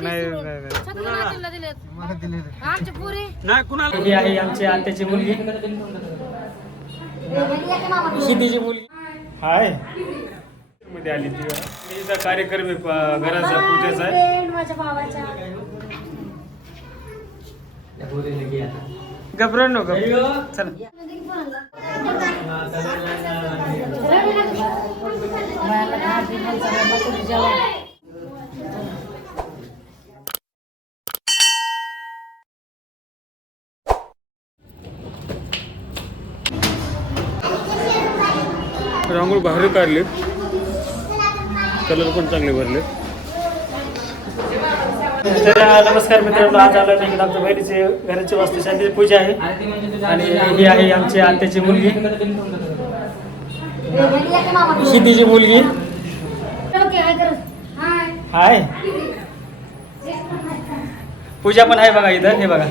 नाही ही आहे आमची आत्याची मुलगी, शिदीची मुलगी हाय मध्ये आली ती. तिचा कार्यक्रम आहे घराचा पूजेचा आहे. माझ्या भावाच्या घबरा नको चला. रांगोळी बाहेर काढली, कलर पण चांगले भरले. तर नमस्कार मित्रांनो, आज आलो मी आमच्या बहिणीची घराची वास्तुशांतीची पूजा आहे आणि ही आहे आमची आत्याची मुलगी, शिदीची मुलगी हाय. पूजा पण आहे बघा इथं, हे बघा.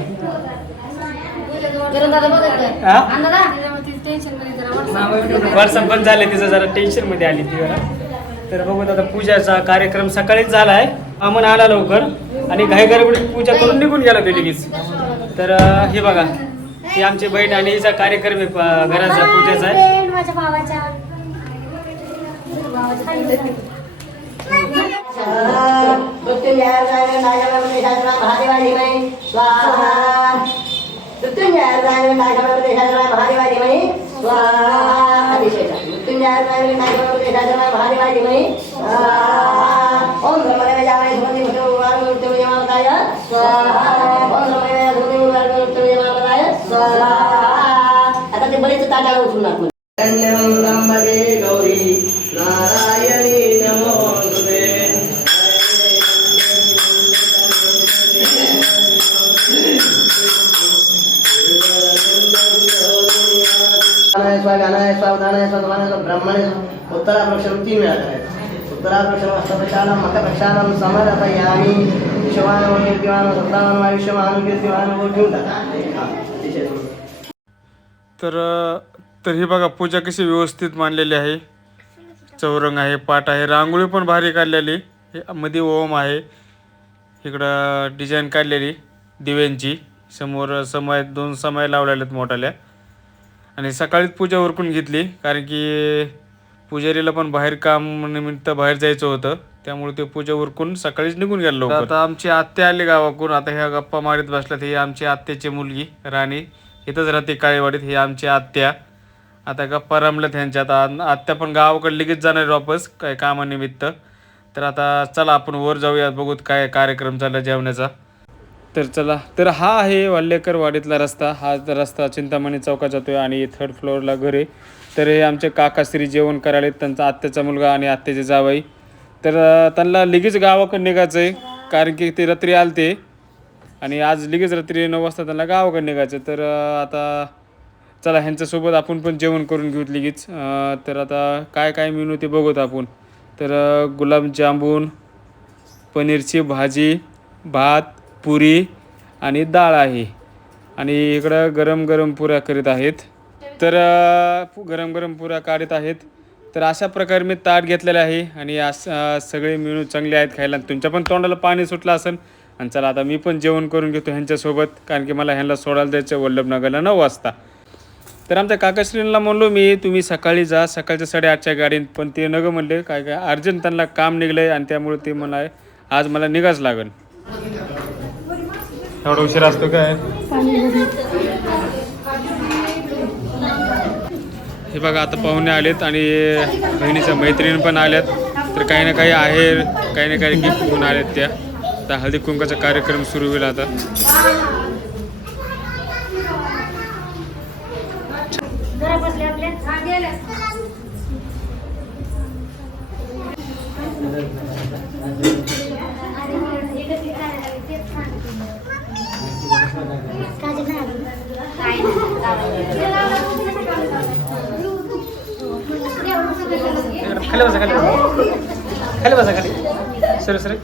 व्हॉट्सअप बंद झाले, तिचं जरा टेन्शन मध्ये आली ती जरा. तर बघू आता पूजाचा कार्यक्रम सकाळीच झाला आहे. आम्हाला आला लवकर आणि घाई गडबडीत पूजा करून निघून गेला तो लगेच. तर हे बघा, ही आमची बहीण आणि हिचा कार्यक्रम आहे घराचा पूजेचा आहे. माझ्या भावाच्या आता ते बरेच ताटाला उचलून टाकून गौरी नारायणी नमोस्तुते. गानाय स्वावधानाय स्वाधमानाय ब्रह्मणे उत्तराप्रक्षणं 3 वेळा करायचं. उत्तराप्रक्षणं अष्टप्रक्षानं मखप्रक्षानं समर्पयामि. विश्वानं कीर्तिवानं सत्तावानं आयुष्यवानं कीर्तिवानं ठेवून टाका. तर हे बघा, पूजा कशी व्यवस्थित मांडलेली आहे. चौरंग आहे, पाट आहे, रांगोळी पण भारी काढलेली. मध्ये ओम आहे, इकडं डिझाईन काढलेली दिव्यांची. समोर समय 2 समय लावलेले मोठाल्या. आणि सकाळीच पूजा उरकून घेतली, कारण की पुजारीला पण बाहेर काम निमित्त बाहेर जायचं होतं, त्यामुळे ते पूजा उरकून सकाळीच निघून गेलो लवकर. आता आमची आत्या आली गावाकडून. आता ह्या गप्पा मारीत बसल्यात. ही आमची आत्याची मुलगी राणी, इथंच राहते काळेवाडीत. ही आमची आत्या. आता गप्पा रमल्यात ह्यांच्या. आता आत्या पण गावाकडे लगेच जाणार वापस काय कामानिमित्त. तर आता चला आपण वर जाऊयात, बघूत काय कार्यक्रम चालला जेवणाचा. तर चला. तर हा आहे वाल्हेकर वाडीतला रस्ता. हा रस्ता चिंतामणी चौकात जातोय आणि 3rd फ्लोअरला घर आहे. तर हे आमचे काकाश्री जेवण करायला, त्यांचा आत्याचा मुलगा आणि आत्याचे जावई. तर त्यांना लगेच गावाकडे निघायचं आहे, कारण की ते रात्री आलते आणि आज लगेच रात्री 9 वाजता त्यांना गावाकडे निघायचं. तर आता चला ह्यांच्यासोबत आपण पण जेवण करून घेऊ लगेच. तर आता काय काय मेनू ते बघूत आपण. तर गुलाबजामुन, पनीरची भाजी, भात, पुरी आणि डाळ आहे. आणि इकडं गरम गरम पुऱ्या करीत आहेत. तर गरम गरम पुऱ्या काढत आहेत. तर अशा प्रकारे मी ताट घेतलेलं आहे आणि सगळे मेनू चांगले आहेत खायला. तुमच्या पण तोंडाला पाणी सुटलं असेल. आणि चला आता मी पण जेवण करून घेतो ह्यांच्यासोबत, कारण की मला ह्यांना सोडायला द्यायचं वल्लभनगरला 9 वाजता. तर आमच्या काकाश्रींना म्हणलो मी, तुम्ही सकाळी जा, सकाळच्या 8:30च्या गाडीत. पण ते नग म्हणले, काय काय अर्जंट त्यांना काम निघलं आहे आणि त्यामुळे ते म्हणाले आज मला निघाच लागेल. एवढा उशीर असतो काय. हे बघा, आता पाहुणे आलेत आणि बहिणीच्या मैत्रिणी पण आल्यात. तर काही ना काही आहे, काही ना काही गिफ्ट घेऊन आलेत त्या. आता हळदी कुंकाचा कार्यक्रम सुरू होईल आता. खाली बसा, खाली खाली बसा, खाली सर सर.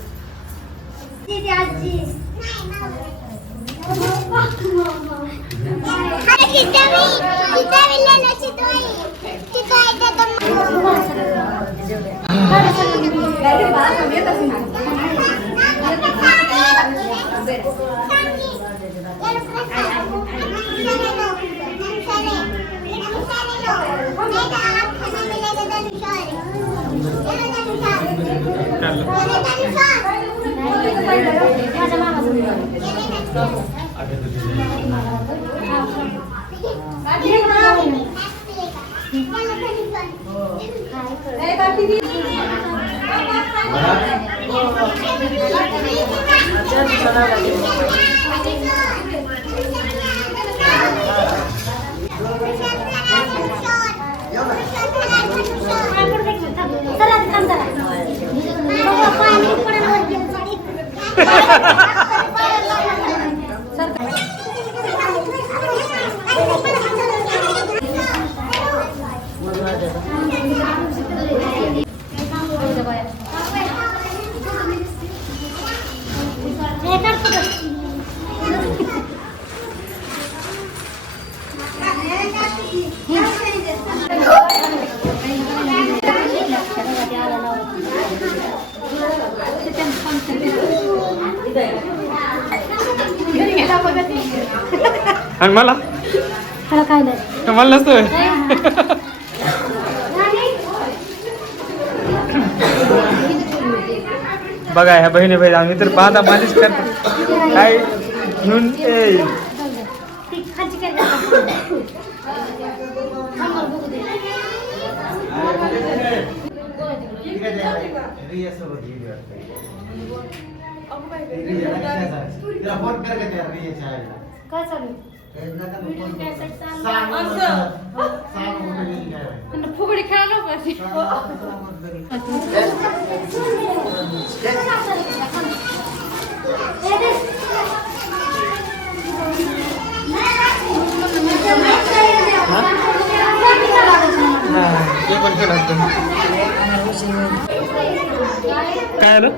आणि मला काय नाही मला नसतोय. बघा ह्या बहिणी बहिणी आम्ही तर बाधा मालिश करतो काय घेऊन येईल. काय चालू फुगडी खेळायला पाहिजे. काय आलं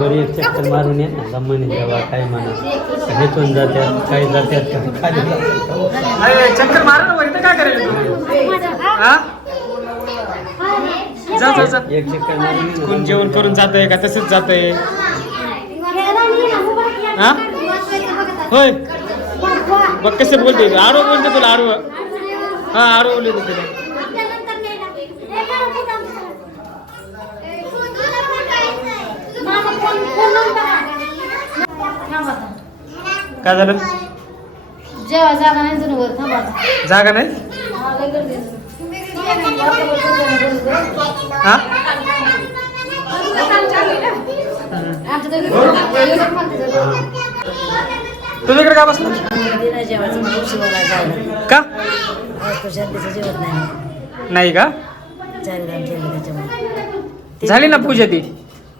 वरी एक चक्कर मारून ये दमने जेव्हा काय म्हणा हेतून जात्यात काय जात्यात खाली अरे चक्कर मारा ना वरी तर काय करेल तू हा जा जा जा. एक चक्कर मारून ये. कोण जेवण करून जातंय का तसंच जातंय हा होय बघ कसं बोलते आडवं बोलते तुला आडवं हा आडवं बोलते तुला काय झालं जेव्हा जागा नाही जुनं वर थांबा जागा नाही हा तुझ्याकडे का बसलं का नाही का झाली ना पूजा ती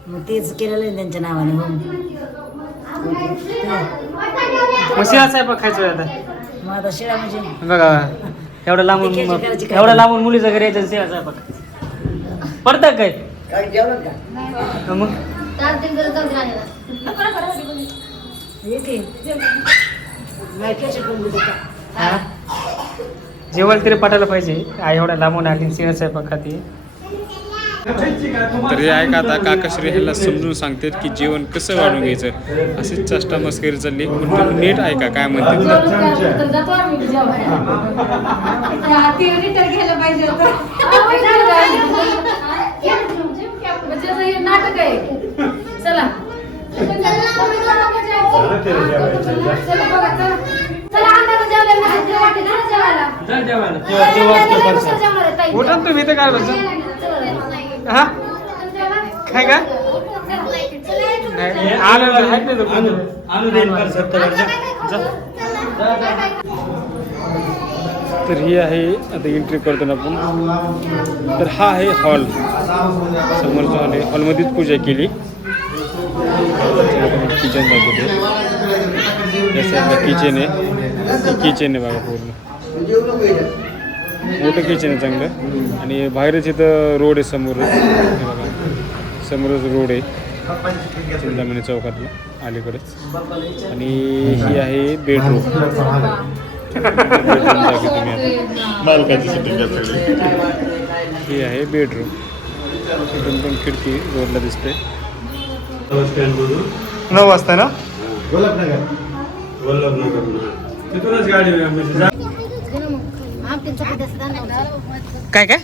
मग तेच केलेलं आहे त्यांच्या नावाने मग शिळा साहेब खायचं आता मग आता शिळा म्हणजे बघा एवढ्या लांबून मुलीचं घरी यायचं शिळा साहेब पडतं काय काय जेवण का मग हा? जेवण तरी पटायला पाहिजे आई एवढ्या लांबून आली शिळा साहेब खाती. तर हे ऐका आता काकाश्री ह्याला समजून सांगतात की जेवण कसं वाढून घ्यायचं अशीच चष्टा मस्करी चालली पण तुम्ही नीट ऐका काय म्हणते नाटक आहे चला उठा तुम्ही तर काय बस हा काय का तर ही आहे आता एंट्री करतो ना आपण. तर हा आहे हॉल समोरचा हॉल आहे हॉलमध्येच पूजा केली. किचन दाखवते या साईडला किचन आहे किचन आहे बघा पूर्ण मोठं किचन आहे चांगलं आणि बाहेरच इथं रोड आहे समोरच हे बघा समोरच रोड आहे चिंतामणी चौकातला अलीकडेच आणि ही आहे बेडरूम ही आहे बेडरूम इथून पण खिडकी रोडला दिसते. 9 वाजता ना तिथूनच गाडी काय काय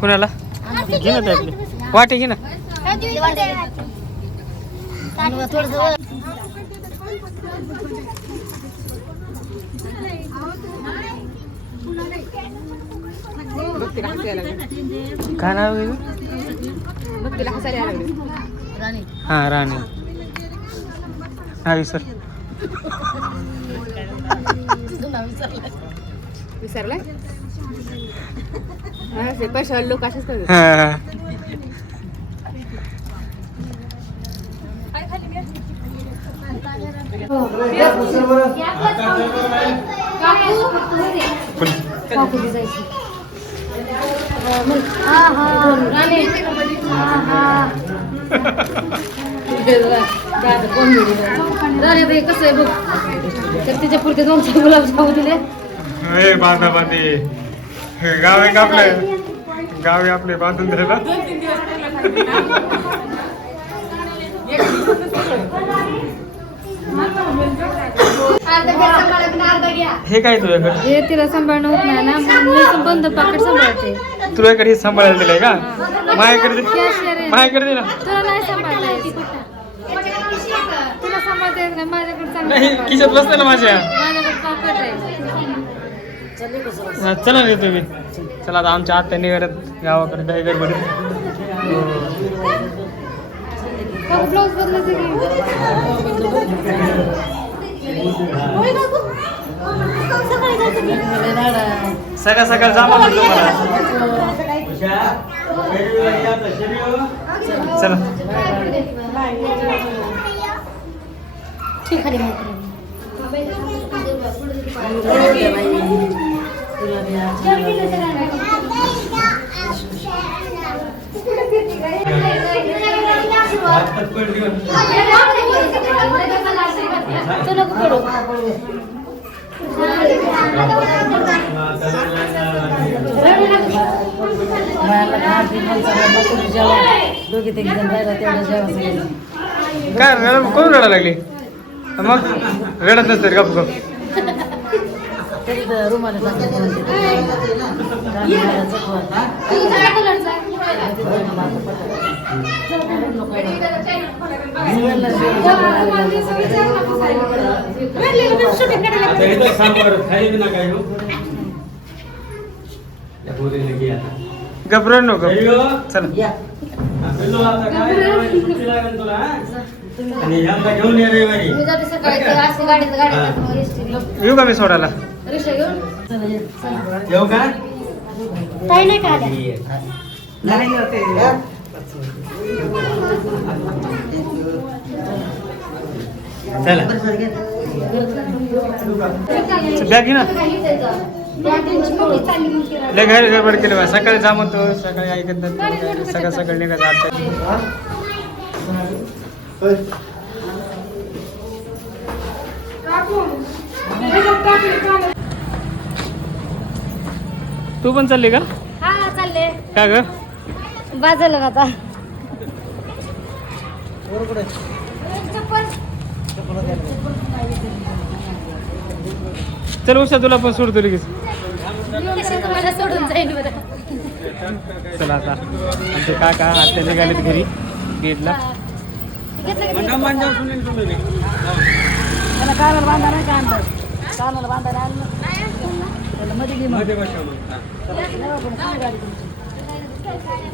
कुणाला घे ना ते आपली वाटे घे ना थोडस काय नाव आहे हा राणी हा सर विसरलाय पैशावाले लोक असेच करतात. कसं आहे बघ तर तिच्या पुरते 200 गुलाबजामुन दिले. बांधा बांधे गाव आहे का आपलं गाव आहे आपले बांधून द्यायला हे काय तुझ्याकडे हे तिला सांभाळणं होत नाही ना म्हणून मी बंद पाकिट सांभाळते. तुझ्याकडे हे सांभाळायला दिलंय का माझ्याकडे माझ्याकडे दे ना तुला नाही सांभाळता येत. तुला सांभाळता येत नाही माझ्याकडे नाही सांभाळ खिशात बसते ना माझ्या माझ्याकडे पाकिट आहे. हा, चला ना तुम्ही चला आता आमच्या आत्या निघाल्यात गावाकडे दहीगर मध्ये ब्लाऊज बदलायचं की सकाळ सकाळ जा म्हणलं तुम्हाला चला ठीक आहे दोघे ते जण राहिला तेवढं जेवायचं. काय कोण रडा लागली मग रडत नसते गप गप तरी रुमाला घबरत नको चला घेऊन ये रविवारी मी जाते सकाळी तर असं गाडीचं येऊ का मी सोडायला रिक्षा घेऊन येऊ का काही नाही का चला बॅग घे ना लय घर गडबड केली बा सकाळी जा म्हणतो सकाळी ऐकत नाही सकाळ सकाळी निघायचं आजच्या तू पण चालली का हा चालले का ग बाजारला आता चल उषा तुला पण सोडतो लगेच मला सोडून जाईल बरं चला आता आमचे काका आत्या निघालेत घरी गेटला त्याला कानाला बांधा नाही का आणलं कानाला बांधायला आणलं त्याला मध्ये घे मग.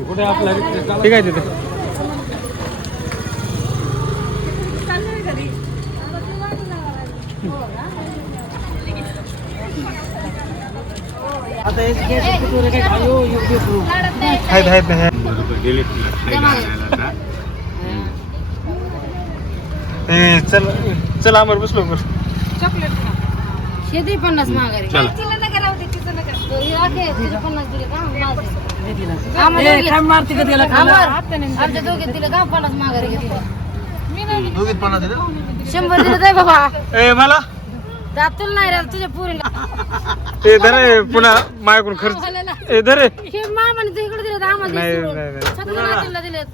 कुठे आपला ठीक आहे तिथे आता एक घ्यायचं कुठवर काय खायो योग्य करू. आहेत चल चल आमर बसलो बस शेती 50 माघारी चला. तिला 50 दिले का दे तिला. आम्हाला ए, काय मारते का त्याला खायला? आमच्या दोघीत दिलं का 50 माघारी घेतलं 100 दिलं जाय बाबा ए मला तुला नाही राहिलं तुझ्या पुरीला ए धरे पुन्हा माझ्याकडून खर्च ए धरे हे मामाने तर इकडे दिलं आम्हाला नाही, दिलं. नाही, नाही. छकुली नातीला दिलेत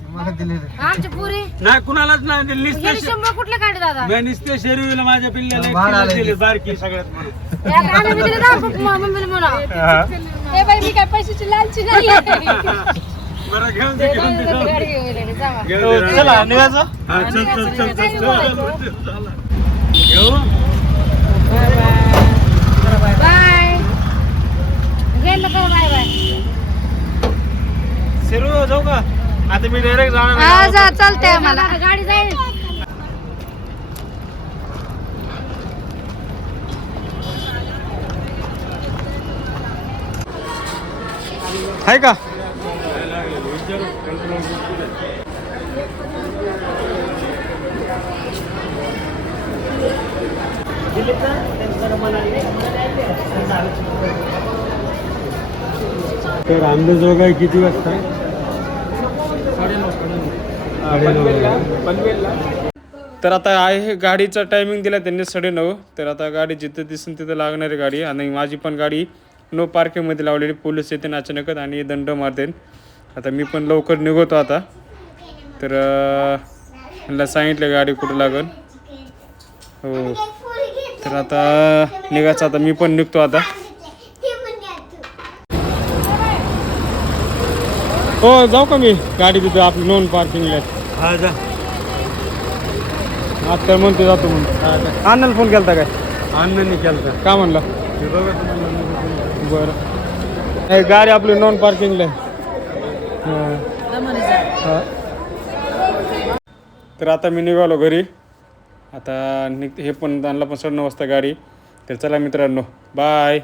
आमच्या पुरी नाही कुणालाच नाही दिली गेली 100 कुठले काढे दादा मी नुसते शरीर माझ्या पिल्ल्याला दिली बारकी सगळ्यात म्हणून. या गाणे मी दिले दाखव मम्मीला म्हणा हा. ए बाई मी काय पैशाची लालची नाही बरं घेऊन दे घेऊन दे गाडी घेऊन आली, जावा. हो, चला निघायचं. हा चल चल चल चल चल घेऊ. बाय गेलं तर बाय बाय. शिरू जाऊ का आता मी डायरेक्ट जाणार हा आहे. जा चालतंय आम्हाला गाडी जाईल. आहे का तर अंबाजोगाई किती वाजता आहे? तर आता आहे गाडीचा टायमिंग दिला त्यांनी 9:30. तर आता गाडी जिथं दिसून तिथं लागणारी गाडी आणि माझी पण गाडी नो पार्किंगमध्ये लावलेली. पोलीस येते अचानकच आणि दंड मारते. आता मी पण लवकर निघतो आता. तर मला सांगितलं गाडी कुठं लागल. हो तर आता निघायचं. आता मी पण निघतो आता. हो जाऊ का मी गाडी तिथं आपली नोन पार्किंगला. हा जा. आता म्हणतो जातो म्हणून. अण्णाला फोन केलता काय? अण्णांनी केलं का म्हणला? हे बघा तुम्हाला. बरं गाडी आपली नॉन पार्किंगला आहे. हा. तर आता मी निघालो घरी. आता हे पण त्यांना पण 9:30 वाजता गाडी. तर चला मित्रांनो बाय.